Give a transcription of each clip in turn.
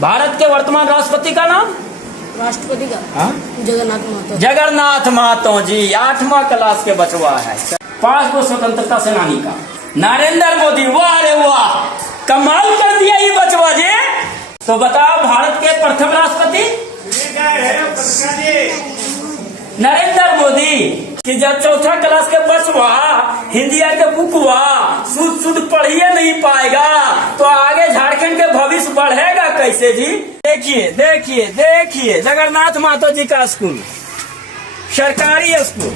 भारत के वर्तमान राष्ट्रपति का नाम? राष्ट्रपति का जगन्नाथ महतो। जगन्नाथ महतो जी 8वां क्लास के बचवा है। 5 गो स्वतंत्रता सेनानी का नरेंद्र मोदी। वाह रे वाह, कमाल कर दिया ये बचवा जी। तो बताओ भारत के प्रथम राष्ट्रपति नरेंद्र मोदी। कि जब 4था क्लास के बचवा हिंदिया के बुकवा शुद्ध पढ़िए नहीं पाएगा तो आगे झारखंड के भविष्य बढ़ेगा कैसे जी? देखिए देखिए देखिए, जगन्नाथ महतो जी का स्कूल, सरकारी स्कूल,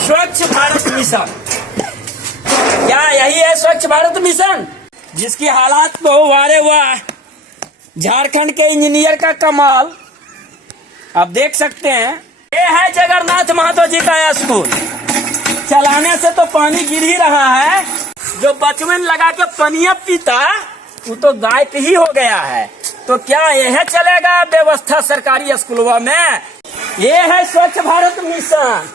स्वच्छ भारत मिशन। क्या यही है स्वच्छ भारत मिशन? जिसकी हालात को वारे वाह, झारखंड के इंजीनियर का कमाल आप देख सकते हैं। ये है जगन्नाथ महतो जी का स्कूल। चलाने से तो पानी गिर ही रहा है। जो बचवन लगा के पनिया पीता वो तो गायब ही हो गया है। तो क्या यह चलेगा व्यवस्था सरकारी स्कूलों में? ये है स्वच्छ भारत मिशन।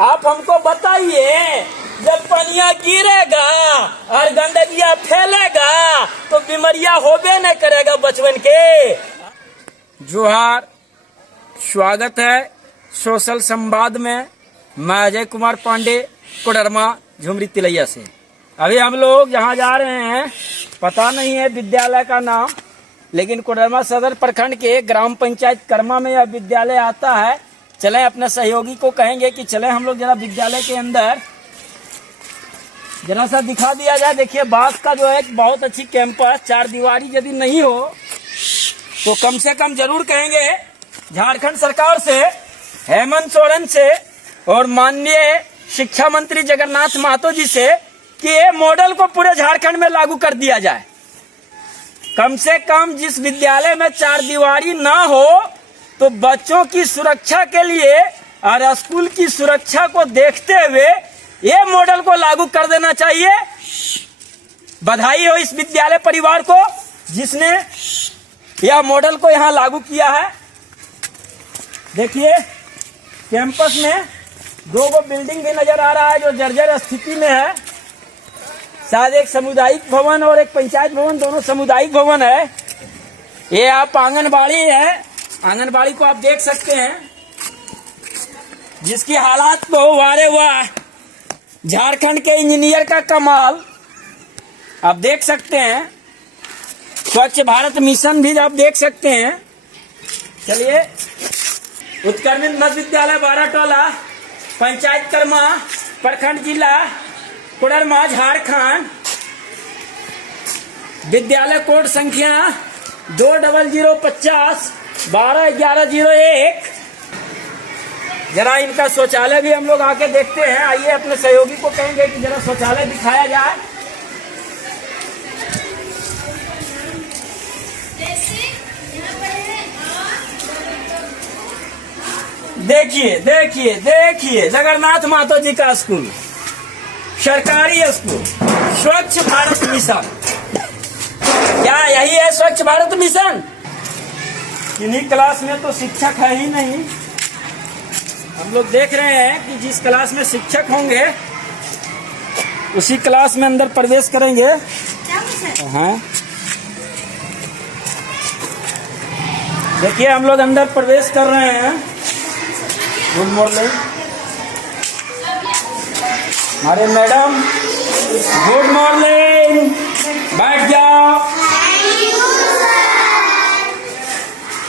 आप हमको बताइए, जब पनिया गिरेगा और गंदगिया फैलेगा तो बीमारियां होबे नहीं करेगा बचवन के। जोहार, स्वागत है सोशल संवाद में। मैं अजय कुमार पांडे, कोडरमा, झुमरी तिलैया से। अभी हम लोग जहाँ जा रहे हैं पता नहीं है विद्यालय का नाम, लेकिन कोडरमा सदर प्रखंड के ग्राम पंचायत कर्मा में यह विद्यालय आता है। चलें अपने सहयोगी को कहेंगे कि चलें हम लोग जरा विद्यालय के अंदर जरा सा दिखा दिया जाए। देखिए बांस का जो है एक बहुत अच्छी कैंपस, 4 दीवारी यदि नहीं हो तो कम से कम जरूर कहेंगे झारखंड सरकार से, हेमंत सोरेन से और माननीय शिक्षा मंत्री जगन्नाथ महतो जी से कि ये मॉडल को पूरे झारखंड में लागू कर दिया जाए। कम से कम जिस विद्यालय में 4 दीवारी ना हो तो बच्चों की सुरक्षा के लिए और स्कूल की सुरक्षा को देखते हुए ये मॉडल को लागू कर देना चाहिए। बधाई हो इस विद्यालय परिवार को जिसने यह मॉडल को यहाँ लागू किया है। देखिए कैंपस में 2 गो बिल्डिंग भी नजर आ रहा है जो जर्जर स्थिति में है। शायद एक सामुदायिक भवन और एक पंचायत भवन, दोनों सामुदायिक भवन है। ये आप आंगनबाड़ी है, आंगनबाड़ी को आप देख सकते हैं जिसकी हालात को वारे वाह, झारखंड के इंजीनियर का कमाल आप देख सकते हैं। स्वच्छ भारत मिशन भी आप देख सकते हैं। चलिए, उत्कर्मित मध्य विद्यालय 12 टोला, पंचायत कर्मा, प्रखंड जिला कोडरमा, झारखंड। विद्यालय कोड संख्या 20050 121101। जरा इनका शौचालय भी हम लोग आके देखते हैं। आइए अपने सहयोगी को कहेंगे कि जरा शौचालय दिखाया जाए। देखिए देखिए देखिए, जगन्नाथ महतो जी का स्कूल, सरकारी स्कूल, स्वच्छ भारत मिशन। क्या यही है स्वच्छ भारत मिशन? इन्हीं क्लास में तो शिक्षक है ही नहीं। हम लोग देख रहे हैं कि जिस क्लास में शिक्षक होंगे उसी क्लास में अंदर प्रवेश करेंगे। हाँ, देखिए हम लोग अंदर प्रवेश कर रहे हैं। गुड मॉर्निंग हमारे मैडम, गुड मॉर्निंग, बैठ जाओ।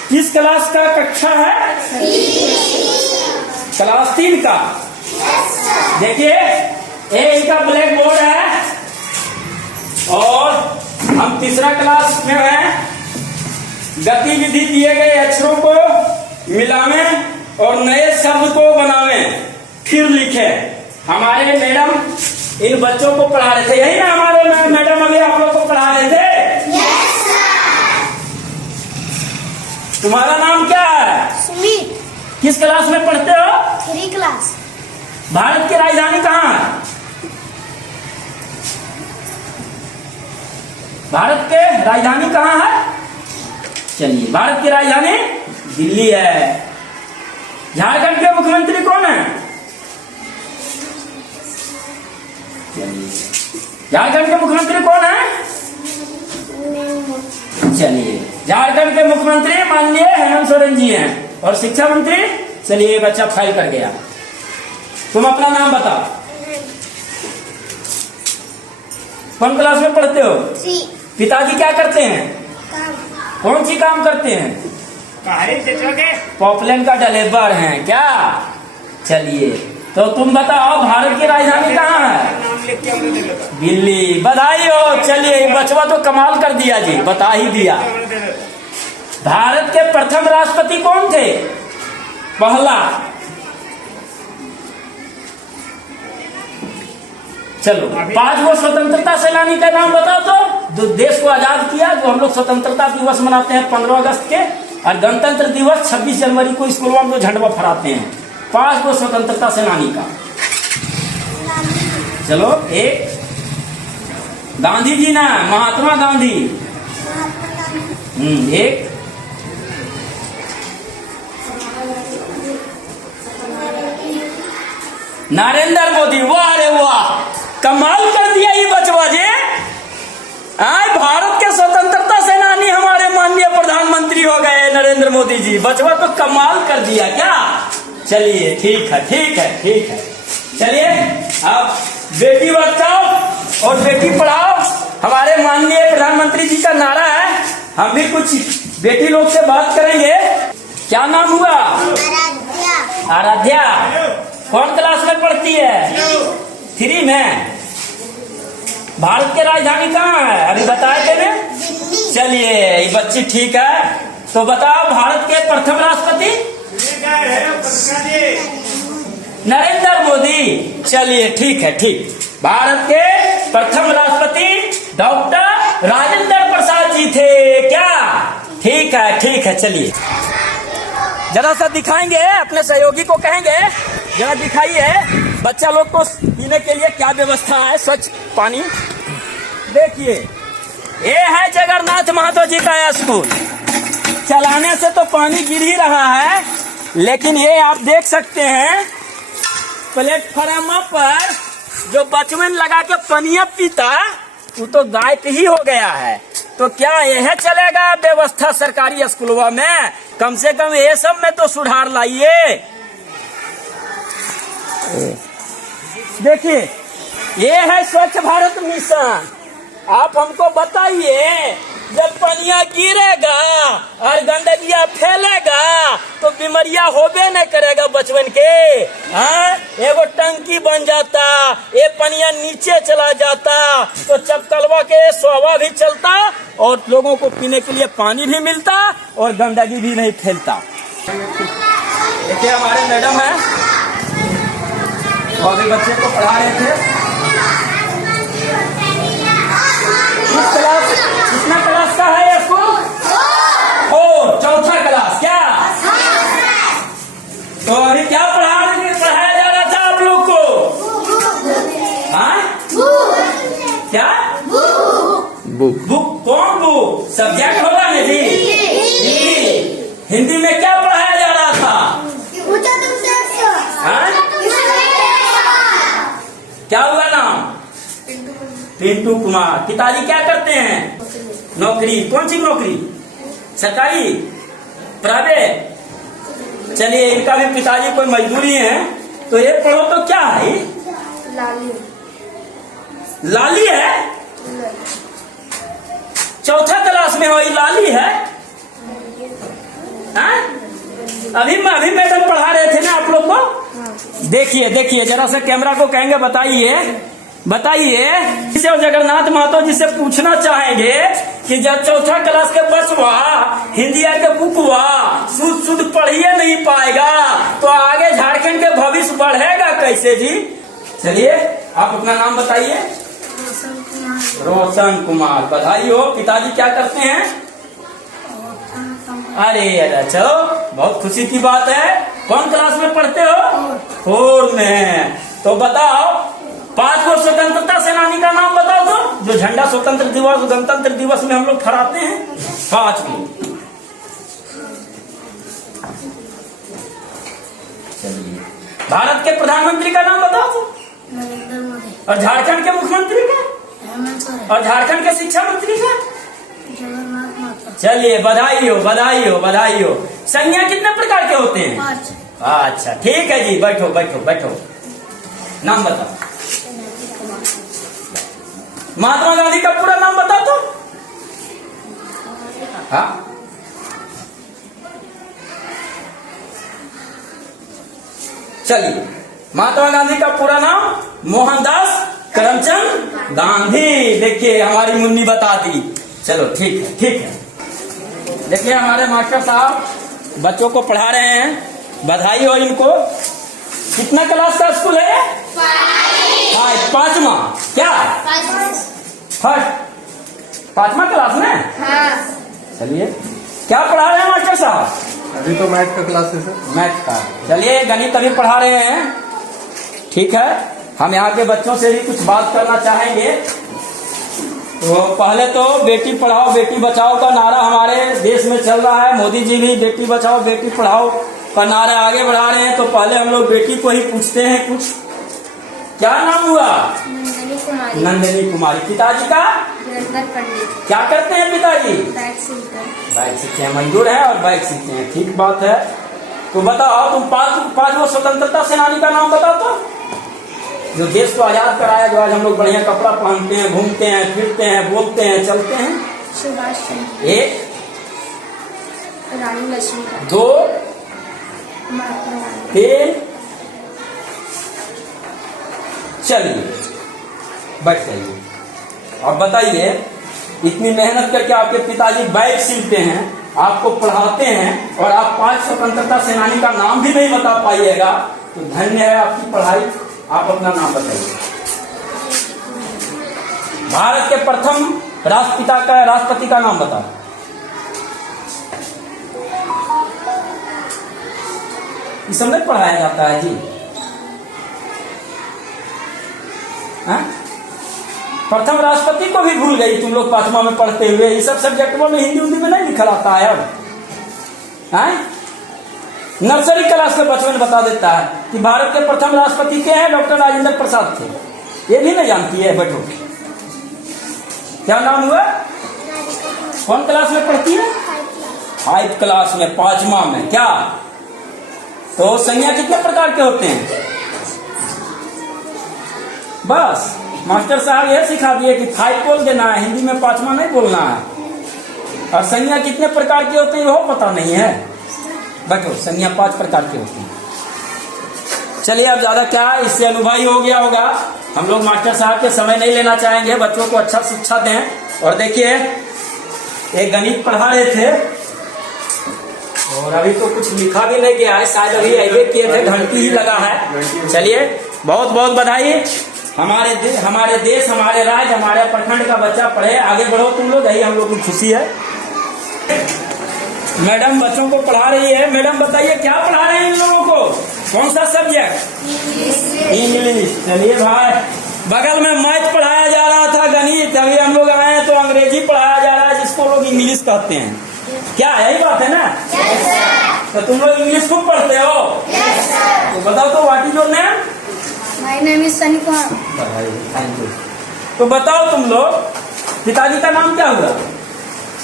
किस क्लास का कक्षा है? क्लास 3 का। देखिए ये इनका ब्लैक बोर्ड है और हम 3रा क्लास में हैं। गतिविधि दिए गए अक्षरों को मिलावें और नए शब्द को बनावें, फिर लिखें। हमारे मैडम इन बच्चों को पढ़ा रहे थे, यही ना हमारे मैडम अभी आप लोग को पढ़ा रहे थे? Yes sir. तुम्हारा नाम क्या है? सुमित। किस क्लास में पढ़ते हो? 3 क्लास। भारत की राजधानी कहाँ है? भारत के राजधानी कहाँ है? चलिए, भारत की राजधानी दिल्ली है। झारखंड के मुख्यमंत्री कौन है? झारखंड के मुख्यमंत्री कौन है? चलिए, झारखंड के मुख्यमंत्री माननीय हेमंत सोरेन जी हैं। और शिक्षा मंत्री, चलिए बच्चा फाइल कर गया। तुम अपना नाम बताओ, कौन क्लास में पढ़ते हो? पिताजी क्या करते हैं? कौन सी काम करते हैं? पॉपुलर का डिलीवर हैं क्या? चलिए, तो तुम बताओ भारत की राजधानी कहाँ है? दिल्ली। बधाई हो। चलिए, बचवा तो कमाल कर दिया जी, बता ही दिया। भारत के प्रथम राष्ट्रपति कौन थे? पहला। चलो, 5 वो स्वतंत्रता सेनानी का नाम बताओ तो, जो देश को आजाद किया। जो हम लोग स्वतंत्रता दिवस मनाते हैं 15 अगस्त के, और गणतंत्र दिवस 26 जनवरी को स्कूलों में झंडा फहराते हैं। 5 वो स्वतंत्रता सेनानी का। चलो, एक गांधी जी ना, महात्मा गांधी। एक नरेंद्र मोदी। वाह रे वाह, कमाल कर दिया ये बचवा जी। आज भारत के स्वतंत्रता सेनानी हमारे माननीय प्रधानमंत्री हो गए नरेंद्र मोदी जी। बचवा तो कमाल कर दिया क्या? चलिए, ठीक है, ठीक है, ठीक है। चलिए, अब बेटी बचाओ और बेटी पढ़ाओ हमारे माननीय प्रधानमंत्री जी का नारा है। हम भी कुछ बेटी लोग से बात करेंगे। क्या नाम हुआ? आराध्या। कौन क्लास में पढ़ती है? 3 में। भारत की राजधानी कहाँ है? अभी बताए थे ना। चलिए, ये बच्ची ठीक है। तो बताओ भारत के प्रथम राष्ट्रपति? नरेंद्र मोदी। चलिए, ठीक है, ठीक। भारत के प्रथम राष्ट्रपति डॉक्टर राजेंद्र प्रसाद जी थे क्या? ठीक है, ठीक है। चलिए, जरा सा दिखाएंगे, अपने सहयोगी को कहेंगे जरा दिखाइए बच्चा लोग को पीने के लिए क्या व्यवस्था है। स्वच्छ पानी। देखिए, ये है जगन्नाथ महतो जी का स्कूल। चलाने से तो पानी गिर ही रहा है, लेकिन ये आप देख सकते हैं प्लेटफार्म पर जो बचवन लगा के पनिया पीता, वो तो गायब ही हो गया है। तो क्या यह चलेगा व्यवस्था सरकारी स्कूलों में? कम से कम ये सब में तो सुधार लाइए। देखिए, ये है स्वच्छ भारत मिशन। आप हमको बताइए, जब पनिया गिरेगा और गंदगिया फैलेगा तो बीमारियां होबे नहीं करेगा बचवन के। हाँ, एगो टंकी बन जाता, ये पनिया नीचे चला जाता तो चपकलवा के शोभा भी चलता और लोगों को पीने के लिए पानी भी मिलता और गंदगी भी नहीं फैलता। देखिए, हमारे मैडम है, वो अभी बच्चे को पढ़ा रहे थे। कितना क्लास का है स्कूल? 4 क्लास। क्या? तो अभी क्या पढ़ाया जा रहा था आप लोग को? हाँ, क्या? बुक। कौन बुक? सब्जेक्ट होगा ना जी। हिंदी में क्या पढ़ाया जा रहा था? हाँ? क्या हुआ नाम? पिंटू कुमार। पिताजी क्या करते हैं? नौकरी। कौन सी नौकरी? सरकारी, प्राइवेट? चलिए, इनका भी पिताजी कोई मजदूरी है। तो ये पढ़ो तो क्या है? लाली। लाली है? 4 क्लास में हो, ये लाली है? हाँ? अभी मैडम पढ़ा रहे थे ना आप लोग को। देखिए, देखिए, जरा सा कैमरा को कहेंगे बताइए इसे जगन्नाथ महतो जी से पूछना चाहेंगे कि जब 4 क्लास के बचवा हिंदी के बुकवा शुद्ध पढ़िए नहीं पाएगा तो आगे झारखंड के भविष्य बढ़ेगा कैसे जी? चलिए, आप अपना नाम बताइए। रोशन कुमार। बधाई हो। पिताजी क्या करते हैं? अरे चलो, बहुत खुशी की बात है। कौन क्लास में पढ़ते हो? 4 में। तो बताओ 5 को स्वतंत्रता सेनानी का नाम बताओ तो, जो झंडा स्वतंत्र दिवस गणतंत्र दिवस में हम लोग फहराते हैं। 5 को। चलिए, भारत के प्रधानमंत्री का नाम बताओ तो। नरेंद्र मोदी। और झारखंड के मुख्यमंत्री का? हेमंत सोरेन। और झारखंड के शिक्षा मंत्री का? जगन्नाथ महतो। चलिए बधाई हो बधाई हो बधाई हो। संज्ञा कितने प्रकार के होते हैं? 5 अच्छा ठीक है जी, बैठो बैठो बैठो। नाम बताओ। महात्मा गांधी का पूरा नाम बताओ तो। हाँ चलिए, महात्मा गांधी का पूरा नाम मोहनदास करमचंद गांधी। देखिए हमारी मुन्नी बता दी। चलो ठीक है ठीक है। देखिए हमारे मास्टर साहब बच्चों को पढ़ा रहे हैं, बधाई हो इनको। कितना क्लास का स्कूल है? 5, 5वां। क्या फर्स्ट 5वां क्लास में? हाँ। चलिए क्या पढ़ा रहे हैं मास्टर साहब? अभी तो मैथ का क्लास है सर। मैथ का। चलिए गणित अभी पढ़ा रहे हैं, ठीक है। हम यहाँ के बच्चों से भी कुछ बात करना चाहेंगे। तो पहले तो बेटी पढ़ाओ बेटी बचाओ का नारा हमारे देश में चल रहा है। मोदी जी भी बेटी बचाओ बेटी पढ़ाओ का नारा आगे बढ़ा रहे हैं। तो पहले हम लोग बेटी को ही पूछते हैं कुछ। क्या नाम हुआ? नंदिनी कुमारी। नंदिनी कुमारी। पिताजी का? वीरेंद्र पंडित। क्या करते हैं पिताजी? Bag seater. बाइक सीखते हैं, मजदूर है और बाइक सीखते हैं, ठीक बात है। तो बताओ तुम पांचों स्वतंत्रता सेनानी का नाम बताओ तो, जो देश को आजाद कराया, जो आज हम लोग बढ़िया कपड़ा पहनते हैं, घूमते हैं, फिरते हैं, बोलते हैं, चलते हैं। सुभाष चंद्र। 1 रानी लक्ष्मीबाई। 2 महात्मा गांधी। 3 चलिए बैठ जाइए। अब बताइए, इतनी मेहनत करके आपके पिताजी बाइक सीखते हैं, आपको पढ़ाते हैं, और आप 5 स्वतंत्रता सेनानी का नाम भी नहीं बता पाइएगा, तो धन्य है आपकी पढ़ाई। आप अपना नाम बताइए। भारत के प्रथम राष्ट्रपति का नाम बताओ। ये सब नहीं पढ़ाया जाता है जी। हाँ? प्रथम राष्ट्रपति को भी भूल गई तुम लोग 5वां में पढ़ते हुए। ये सब सब्जेक्टों में हिंदी में नहीं लिखा आता है अब। नर्सरी क्लास के बचपन बता देता है कि भारत के प्रथम राष्ट्रपति के हैं डॉक्टर राजेंद्र प्रसाद थे। ये भी नहीं जानती है। बैठो, क्या नाम हुआ? कौन क्लास में पढ़ती है? 5 क्लास में, 5वां में। क्या? तो संज्ञा कितने प्रकार के होते हैं? बस मास्टर साहब ये सिखा दिए कि 5 बोल देना है, हिंदी में 5वां नहीं बोलना है। और संज्ञा कितने प्रकार के होते हैं वो पता नहीं है। बैठो, संज्ञा 5 प्रकार के होते हैं। चलिए अब ज्यादा क्या, इससे अनुभवी हो गया होगा। हम लोग मास्टर साहब के समय नहीं लेना चाहेंगे, बच्चों को अच्छा शिक्षा दें। और देखिए एक गणित पढ़ा रहे थे और अभी तो कुछ लिखा भी नहीं गया है, शायद अभी ऐसे किए थे, घंटी ही लगा है। चलिए बहुत बहुत बधाई। हमारे देश, हमारे राज्य, हमारे प्रखंड का बच्चा पढ़े, आगे बढ़ो तुम लोग, यही हम लोग की खुशी है। मैडम बच्चों को पढ़ा रही है। मैडम बताइए क्या पढ़ा रहे हैं इन लोगों को? कौन सा सब्जेक्ट? इंग्लिश। चलिए भाई, बगल में मैथ पढ़ाया जा रहा था, गणित। अभी हम लोग आए हैं तो अंग्रेजी पढ़ाया जा रहा है, जिसको लोग इंग्लिश कहते हैं। क्या यही बात है ना? तो तुम लोग इंग्लिश खूब पढ़ते हो? तो बताओ तो, what is your name? My name is Sunny Kumar. Thank you. तो बताओ तुम लोग, पिताजी का नाम क्या हुआ?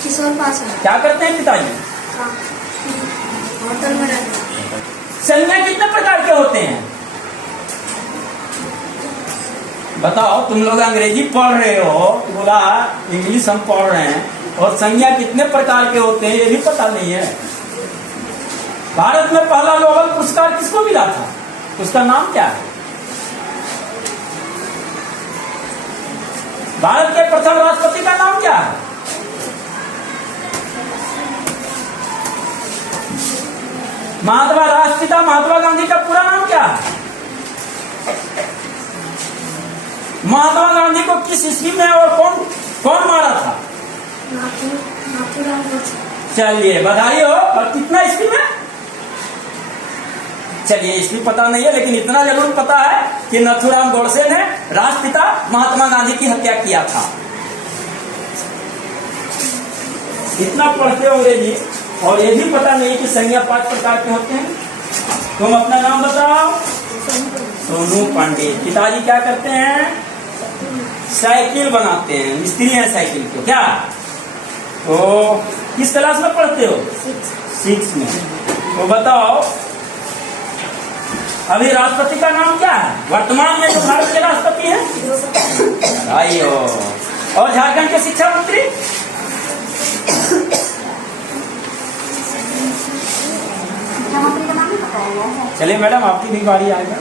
किशोर पासवान। क्या करते हैं पिताजी? होटल में रहते हैं। संज्ञा कितने प्रकार के होते हैं? बताओ, तुम लोग अंग्रेजी पढ़ रहे हो, बोला इंग्लिश हम पढ़ रहे हैं, और संज्ञा कितने प्रकार के होते हैं ये भी पता नहीं है। भारत में पहला नोबेल पुरस्कार किसको मिला था? उसका नाम क्या है? भारत के प्रथम राष्ट्रपति का नाम क्या है? राष्ट्रपिता महात्मा गांधी का पूरा नाम क्या है? महात्मा गांधी को किस ईस्वी में और कौन मारा था? नाथूराम गोडसे। चलिए बधाई हो। और कितना ईस्वी में? चलिए ईस्वी पता नहीं है, लेकिन इतना जरूर पता है कि नाथूराम गोडसे ने राष्ट्रपिता महात्मा गांधी की हत्या किया था। इतना पढ़ते होंगे जी। और ये भी पता नहीं कि संज्ञा 5 प्रकार के होते हैं। तुम अपना नाम बताओ। सोनू पंडित। पिताजी क्या करते हैं? साइकिल बनाते हैं, मिस्त्री हैं साइकिल के। क्या? तो किस क्लास में पढ़ते हो? 6 में। तो बताओ अभी राष्ट्रपति का नाम क्या है वर्तमान में जो भारत के राष्ट्रपति है? आइयो। और झारखंड के शिक्षा मंत्री? चलिए मैडम आपकी भी बारी आएगा।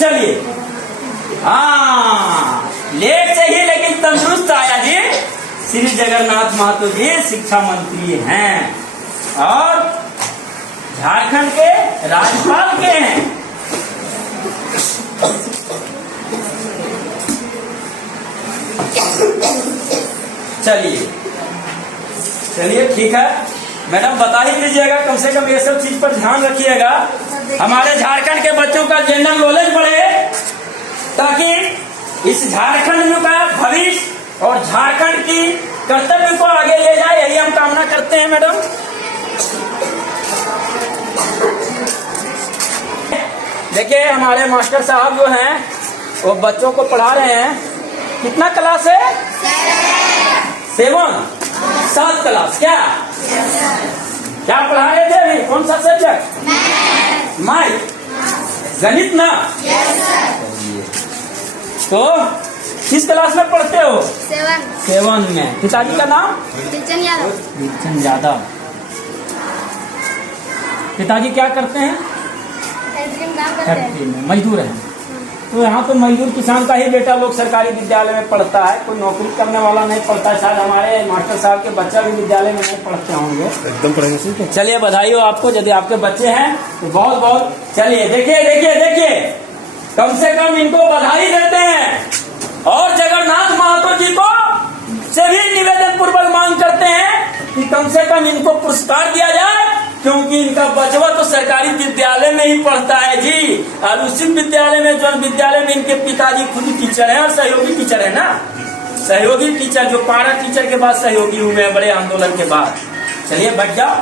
चलिए हाँ लेट से ही लेकिन तंदुरुस्त आया जी। श्री जगन्नाथ महतो जी शिक्षा मंत्री हैं और झारखंड के राज्यपाल के हैं। चलिए चलिए ठीक है मैडम बता ही दीजिएगा, कम से कम ये सब चीज पर ध्यान रखिएगा। हमारे झारखंड के बच्चों का जनरल नॉलेज बढ़े ताकि इस झारखंड का भविष्य और झारखंड की कर्तव्य को आगे ले जाए, यही हम कामना करते हैं मैडम। देखिए हमारे मास्टर साहब जो हैं वो बच्चों को पढ़ा रहे हैं। कितना क्लास है? 7 क्लास। क्या पढ़ा रहे थे अभी? कौन सा सब्जेक्ट? मैथ, गणित ना? तो किस क्लास में पढ़ते हो? 7 में। पिताजी का नाम? दीपचंद यादव। पिताजी क्या करते हैं? फैक्ट्री में मजदूर हैं। तो यहाँ तो मजदूर किसान का ही बेटा लोग सरकारी विद्यालय में पढ़ता है, कोई नौकरी करने वाला नहीं पढ़ता है। शायद हमारे मास्टर साहब के बच्चा भी विद्यालय में नहीं पढ़ते होंगे। एकदम पढ़ेंगे। चलिए बधाई हो आपको यदि आपके बच्चे हैं तो बहुत बहुत। चलिए देखिए देखिए देखिए कम से कम इनको बधाई देते हैं और जगन्नाथ महतो जी को से भी निवेदन पूर्वक मांग करते हैं कि कम से कम इनको पुरस्कार दिया जाए, क्योंकि इनका बचवा तो सरकारी विद्यालय में ही पढ़ता है जी। और उसी विद्यालय में जो विद्यालय में इनके पिताजी खुद टीचर हैं और सहयोगी टीचर है ना, सहयोगी टीचर जो पारा टीचर के बाद सहयोगी हुए हैं बड़े आंदोलन के बाद। चलिए बैठ जाओ।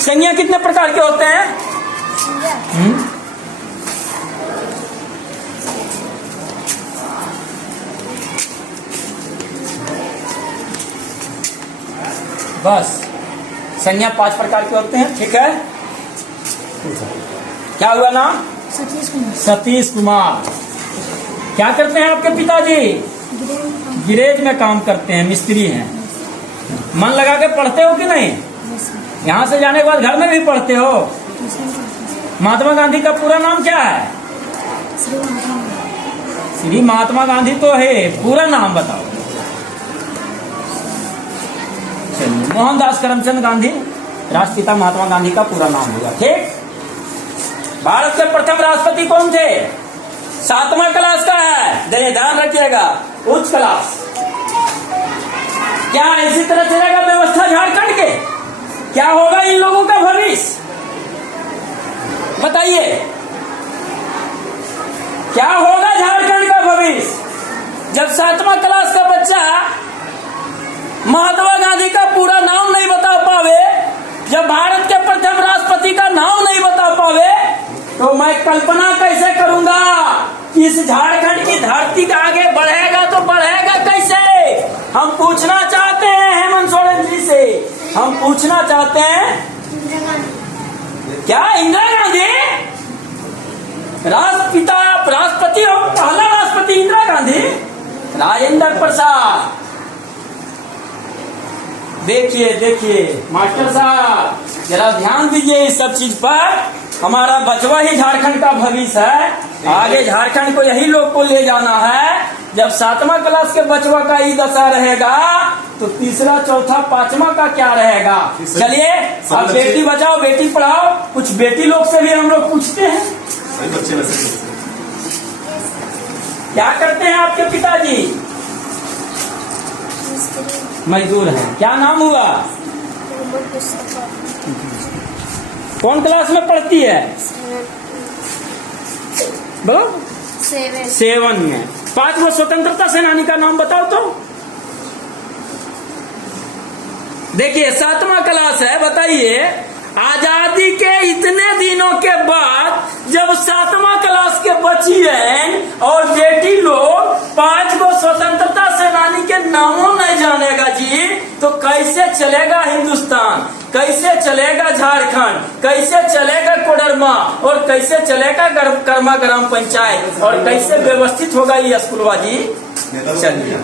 संज्ञा कितने प्रकार के होते हैं? बस संज्ञा 5 प्रकार के होते हैं। ठीक है क्या हुआ नाम? सतीश कुमार। क्या करते हैं आपके पिताजी? गिरेज में काम करते हैं, मिस्त्री हैं। मन लगा के पढ़ते हो कि नहीं? यहाँ से जाने के बाद घर में भी पढ़ते हो? महात्मा गांधी का पूरा नाम क्या है? श्री महात्मा गांधी तो है, पूरा नाम बताओ। चलिए मोहनदास करमचंद गांधी, राष्ट्रपिता महात्मा गांधी का पूरा नाम होगा। ठीक। भारत के प्रथम राष्ट्रपति कौन थे? 7वां क्लास का है, ध्यान रखिएगा, उच्च क्लास। क्या इसी तरह चलेगा व्यवस्था झारखंड के? क्या होगा इन लोगों का भविष्य बताइए? क्या होगा झारखंड का भविष्य जब 7वां क्लास का बच्चा महात्मा गांधी का पूरा नाम नहीं बता पावे, जब भारत के प्रथम राष्ट्रपति का नाम नहीं बता पावे, तो मैं कल्पना कैसे करूंगा कि इस झारखंड की धरती का आगे बढ़ेगा तो बढ़ेगा कैसे? हम पूछना चाहते हैं हेमंत सोरेन जी से, हम पूछना चाहते हैं क्या इंदिरा गांधी राष्ट्रपति हो? पहला राष्ट्रपति इंदिरा गांधी, राजेंद्र प्रसाद। देखिए देखिए मास्टर साहब जरा ध्यान दीजिए इस सब चीज पर। हमारा बचवा ही झारखंड का भविष्य है, आगे झारखंड को यही लोग को ले जाना है। जब 7वां क्लास के बचवा का ही दशा रहेगा तो तीसरा चौथा 5वां का क्या रहेगा? चलिए अब बेटी बचाओ बेटी पढ़ाओ, कुछ बेटी लोग से भी हम लोग पूछते हैं। क्या करते हैं आपके पिताजी? मजदूर हैं। क्या नाम हुआ? कौन क्लास में पढ़ती है? बोलो। 7 में। 5वां स्वतंत्रता सेनानी का नाम बताओ तो। देखिए 7वां क्लास है, बताइए आजादी के इतने दिनों के बाद जब 7वां क्लास के बच्ची हैं और बेटी लोग 5 गो स्वतंत्रता सेनानी के नामों नहीं जानेगा जी, तो कैसे चलेगा हिंदुस्तान, कैसे चलेगा झारखंड, कैसे चलेगा कोडरमा, और कैसे चलेगा कर्मा ग्राम पंचायत, और कैसे व्यवस्थित होगा ये स्कूलवा जी। चलिए,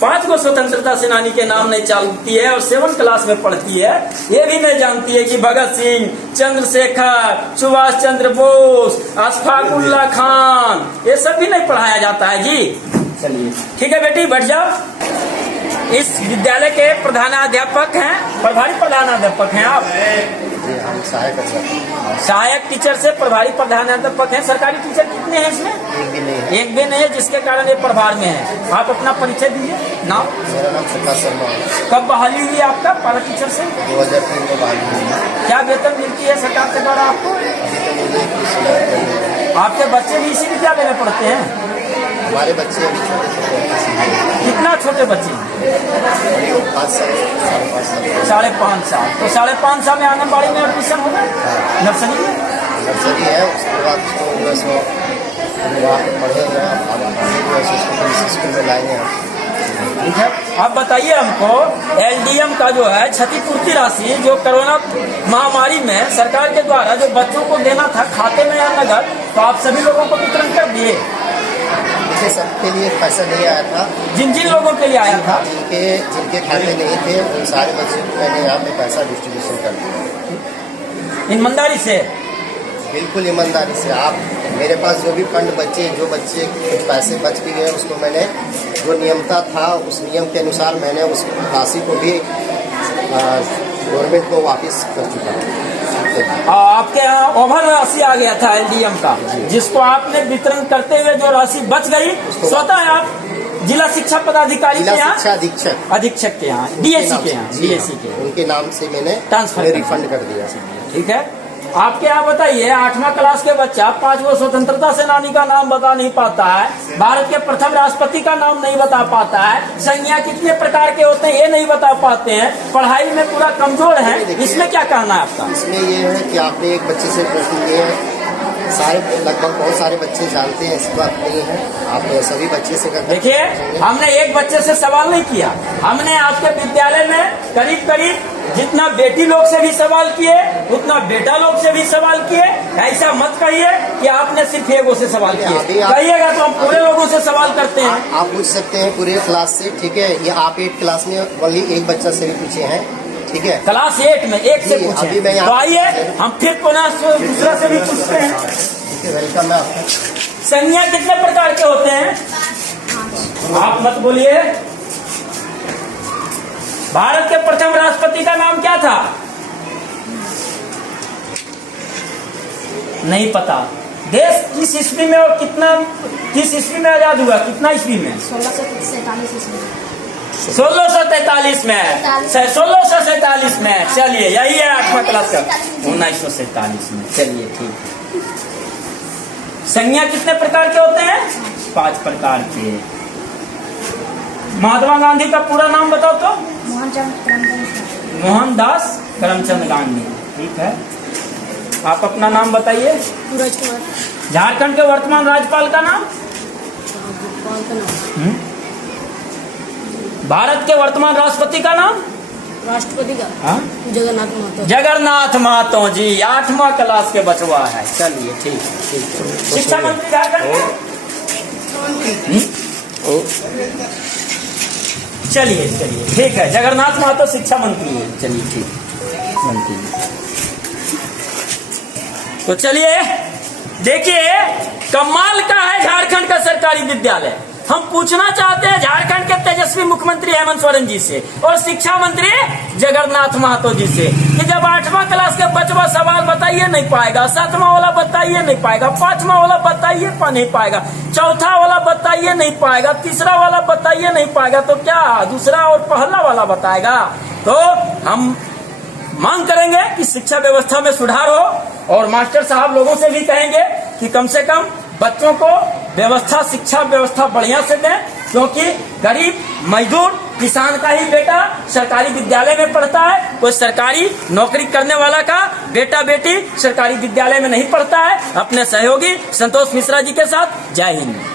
5 गो स्वतंत्रता सेनानी के नाम नहीं जानती है और 7 क्लास में पढ़ती है, ये भी नहीं जानती है कि भगत सिंह, चंद्रशेखर, सुभाष चंद्र बोस, अशफाक उल्लाह खान, ये सब भी नहीं पढ़ाया जाता है जी। चलिए ठीक है बेटी, बैठ जाओ। इस विद्यालय के प्रधानाध्यापक हैं, प्रभारी प्रधानाध्यापक हैं आप? हम सहायक टीचर से प्रभारी प्रधानाध्यापक हैं। सरकारी टीचर कितने हैं इसमें? एक भी नहीं है, जिसके कारण ये प्रभार में है। आप अपना परिचय दीजिए, नाम? मेरा नाम प्रकाश शर्मा है। कब बहाली हुई आपका पारा टीचर से? 2003 में बहाली हुई। क्या वेतन मिलती है सरकार के द्वारा आपको? आपके बच्चे भी इसी विद्यालय में पढ़ते हैं? हमारे बच्चे अभी छोटे छोटे हैं। कितना छोटे बच्चे हैं? 5 साल, 5.5 साल। 5.5 साल। तो 5.5 साल में आंगनबाड़ी में एडमिशन होगा? नर्सरी में? नर्सरी है, उसके बाद उसको वहाँ पे पढ़ेगा, अब स्कूल में लाएंगे हम। ठीक है, आप बताइए हमको, LDM का जो है क्षतिपूर्ति राशि जो कोरोना महामारी में सरकार के द्वारा जो बच्चों को देना था खाते में या नगद, तो आप सभी लोगों को वितरण कर दिए? देखिए, सबके लिए पैसा नहीं आया था। जिन जिन लोगों के लिए आया था, जिनके खाते नहीं थे, उन सारे बच्चों को मैंने यहाँ पे पैसा डिस्ट्रीब्यूशन कर दिया ईमानदारी से। बिल्कुल ईमानदारी से। आप मेरे पास जो भी फंड बचे, जो बच्चे कुछ पैसे बच भी गए, उसको मैंने जो नियमता था उस नियम के अनुसार मैंने उस राशि को भी गवर्नमेंट को वापस कर चुका हूँ। आपके यहाँ ओवर राशि आ गया था LDM का, जिसको आपने वितरण करते हुए जो राशि बच गई, स्वतः आप जिला शिक्षा पदाधिकारी के यहाँ, अधीक्षक के यहाँ, DSC के यहाँ, DSC के उनके नाम से मैंने ट्रांसफर रिफंड कर दिया। ठीक है, आपके यहाँ बताइए, 8वां क्लास के बच्चा 5 गो स्वतंत्रता सेनानी का नाम बता नहीं पाता है, भारत के प्रथम राष्ट्रपति का नाम नहीं बता पाता है, संज्ञा कितने प्रकार के होते हैं ये नहीं बता पाते हैं, पढ़ाई में पूरा कमजोर है, इसमें क्या कहना है आपका? इसमें ये है कि आपने एक बच्चे से प्रश्न किए हैं, सारे लगभग बहुत सारे बच्चे जानते हैं, इस बात नहीं है, आप सभी बच्चे से करते। देखिए, हमने एक बच्चे से सवाल नहीं किया, हमने आपके विद्यालय में करीब जितना बेटी लोग से भी सवाल किए, उतना बेटा लोग से भी सवाल किए। ऐसा मत कहिए कि आपने सिर्फ एगो से सवाल किए, कहिएगा तो हम पूरे लोगों से सवाल करते हैं। आप पूछ सकते हैं पूरे क्लास से, ठीक है। ये आप 8 क्लास में ओनली एक बच्चा से भी पूछे हैं, ठीक है। क्लास 8 में एक से पूछे, तो आइए हम फिर पुनः दूसरा से भी पूछते हैं। ठीक है, वेलकम है आपका। संज्ञा कितने प्रकार के होते हैं? आप मत बोलिए। भारत के प्रथम राष्ट्रपति का नाम क्या था? नहीं पता। देश किस ईस्वी में और किस ईस्वी में आजाद हुआ? कितना ईस्वी में? 1647 ईस्वी। 1643 में। 1647 में। चलिए, यही है 8वां क्लास का। 1947 में। चलिए ठीक है। संज्ञा कितने प्रकार के होते हैं? 5 प्रकार के। महात्मा गांधी का पूरा नाम बताओ तो? मोहनदास करमचंद गांधी। ठीक है, आप अपना नाम बताइए। झारखंड के वर्तमान राज्यपाल का नाम? भारत के वर्तमान राष्ट्रपति का नाम? राष्ट्रपति का? हाँ? जगन्नाथ महतो। जगन्नाथ महतो जी। 8वां क्लास के बचवा है। चलिए ठीक है। शिक्षा मंत्री झारखंड। चलिए ठीक है, जगन्नाथ महतो शिक्षा मंत्री है। चलिए ठीक मंत्री। तो चलिए देखिए, कमाल का है झारखंड का सरकारी विद्यालय। हम पूछना चाहते हैं झारखंड के तेजस्वी मुख्यमंत्री हेमंत सोरेन जी से और शिक्षा मंत्री जगन्नाथ महतो जी से कि जब 8वां क्लास के बचवा सवाल बताइए नहीं पाएगा, 7वां वाला बताइए नहीं पाएगा, 5वां वाला बताइए नहीं पाएगा, 4था वाला बताइए नहीं पाएगा, 3रा वाला बताइए नहीं पाएगा, तो क्या 2रा और पहला वाला बताएगा? तो हम मांग करेंगे कि शिक्षा व्यवस्था में सुधार हो और मास्टर साहब लोगों से भी कहेंगे कि कम से कम बच्चों को शिक्षा व्यवस्था बढ़िया से दें, क्योंकि गरीब मजदूर किसान का ही बेटा सरकारी विद्यालय में पढ़ता है कोई सरकारी नौकरी करने वाला का बेटा बेटी सरकारी विद्यालय में नहीं पढ़ता है। अपने सहयोगी संतोष मिश्रा जी के साथ जय हिंद।